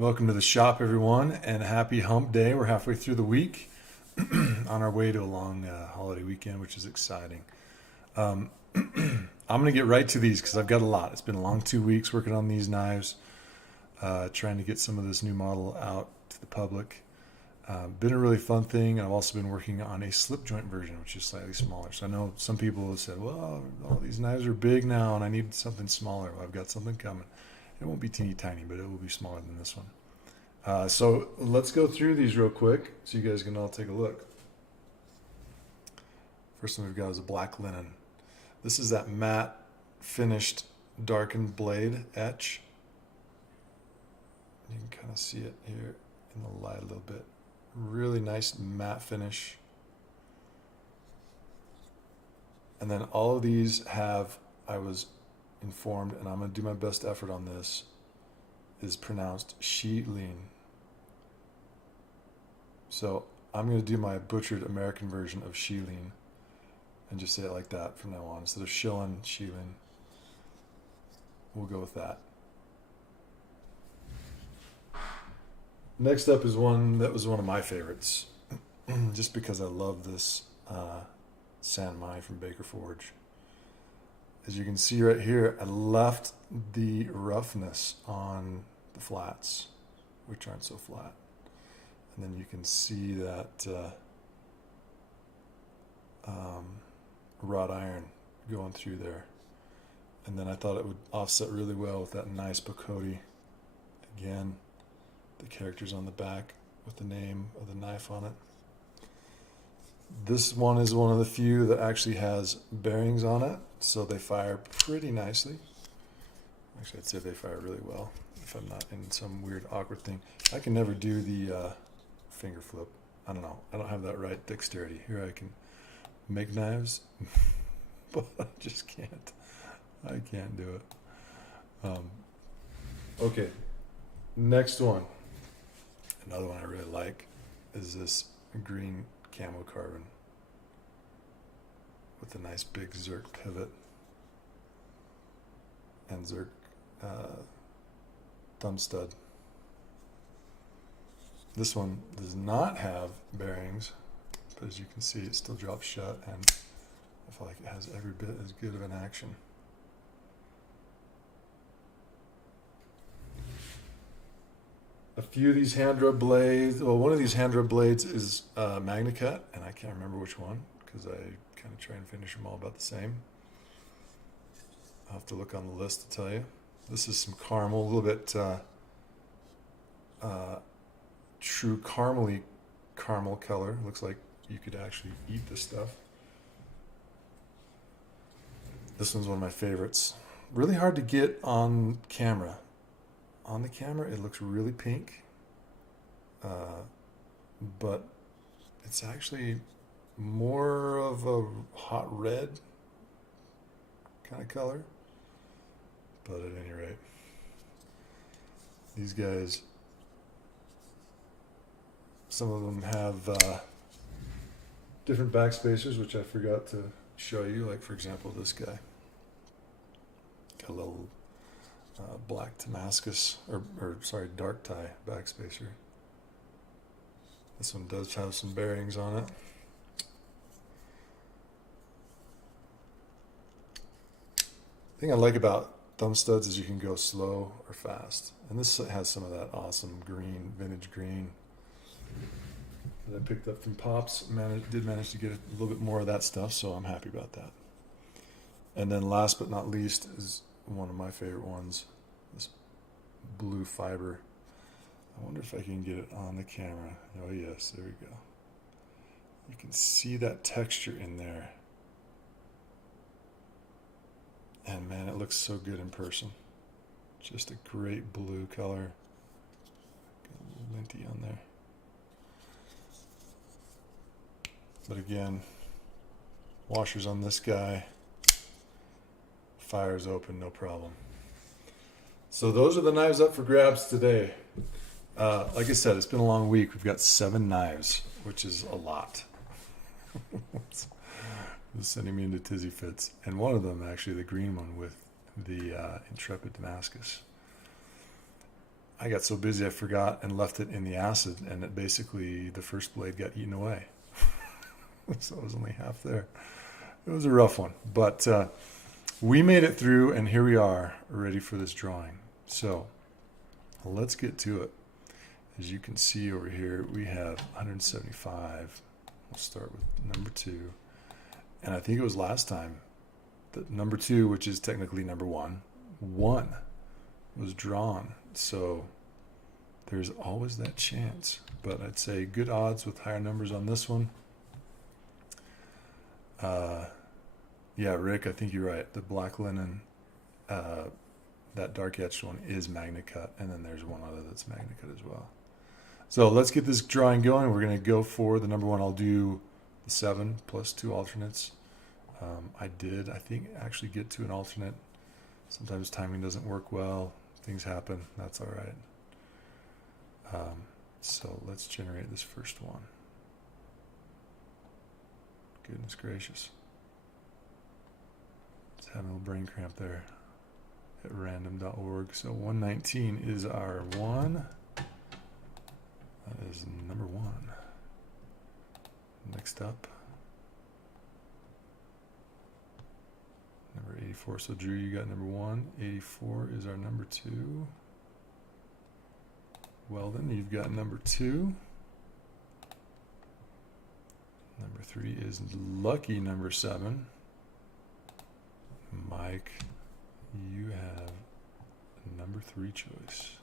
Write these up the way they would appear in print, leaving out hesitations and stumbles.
Welcome to the shop, everyone, and happy hump day. We're halfway through the week on our way to a long holiday weekend, which is exciting. I'm going to get right to these because I've got a lot. It's been a long 2 weeks working on these knives, trying to get some of this new model out to the public. Been a really fun thing. I've also been working on a slip joint version, which is slightly smaller. So I know some people have said, well, all these knives are big now and I need something smaller. Well, I've got something coming. It won't be teeny tiny, but it will be smaller than this one. So let's go through these real quick so you guys can all take a look. First one we've got is a black linen. This is that matte finished darkened blade etch. You can kind of see it here in the light a little bit. Really nice matte finish. And then all of these have, I was informed, and I'm going to do my best effort on this, is pronounced Shihlin. So I'm going to do my butchered American version of Shihlin and just say it like that from now on. Instead of Shihlin, Shihlin. We'll go with that. Next up is one that was one of my favorites, just because I love this San Mai from Baker Forge. As you can see right here, I left the roughness on the flats, which aren't so flat. And then you can see that wrought iron going through there. And then I thought it would offset really well with that nice Bacote. Again, the characters on the back with the name of the knife on it. This one is one of the few that actually has bearings on it, so they fire pretty nicely. Actually, I'd say they fire really well if I'm not in some weird awkward thing. I can never do the finger flip. I don't know. I don't have that right dexterity. Here I can make knives, but I just can't. I can't do it. Okay, next one. Another one I really like is this green camo carbon with a nice big Zerk pivot and Zerk thumb stud. This one does not have bearings, but as you can see, it still drops shut, and I feel like it has every bit as good of an action. A few of these hand drub blades, well, one of these hand drub blades is MagnaCut, and I can't remember which one because I kind of try and finish them all about the same. I'll have to look on the list to tell you. This is some caramel, a little bit true caramel color. Looks like you could actually eat this stuff. This one's one of my favorites. Really hard to get on camera. On the camera, it looks really pink, but it's actually more of a hot red kind of color. But at any rate, these guys, some of them have different backspacers, which I forgot to show you. Like, for example, this guy. Got a little black Damascus, or sorry, dark tie backspacer. This one does have some bearings on it. The thing I like about thumb studs is you can go slow or fast. And this has some of that awesome green, vintage green that I picked up from Pops. Did manage to get a little bit more of that stuff, so I'm happy about that. And then last but not least is one of my favorite ones, this blue fiber. I wonder if I can get it on the camera. Oh yes, there we go. You can see that texture in there. And man, it looks so good in person. Just a great blue color. Got a little linty on there. But again, washers on this guy. Fires open, no problem. So those are the knives up for grabs today. Like I said, it's been a long week. We've got 7 knives, which is a lot. It's sending me into tizzy fits. And one of them, actually, the green one with the Intrepid Damascus. I got so busy I forgot and left it in the acid, and it basically, the first blade got eaten away. So it was only half there. It was a rough one, but we made it through, and here we are, ready for this drawing. So let's get to it. As you can see over here, we have 175. We'll start with number 2. And I think it was last time that number 2, which is technically number 1, was drawn. So there's always that chance. But I'd say good odds with higher numbers on this one. Yeah, Rick, I think you're right. The black linen, that dark etched one is Magna Cut, and then there's one other that's Magna Cut as well. So let's get this drawing going. We're going to go for the number 1. I'll do the 7 plus 2 alternates. I think, actually get to an alternate. Sometimes timing doesn't work well. Things happen. That's all right. So let's generate this first one. Goodness gracious. Just having a little brain cramp there at random.org. So 119 is our 1. That is number 1. Next up, number 84. So Drew, you got number 1. 84 is our number 2. Weldon, you've got number 2. Number 3 is lucky number 7. Mike, you have number 3 choice.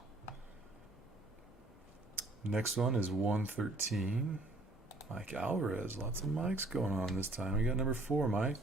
Next one is 113. Mike Alvarez. Lots of Mikes going on this time. We got number 4, Mike.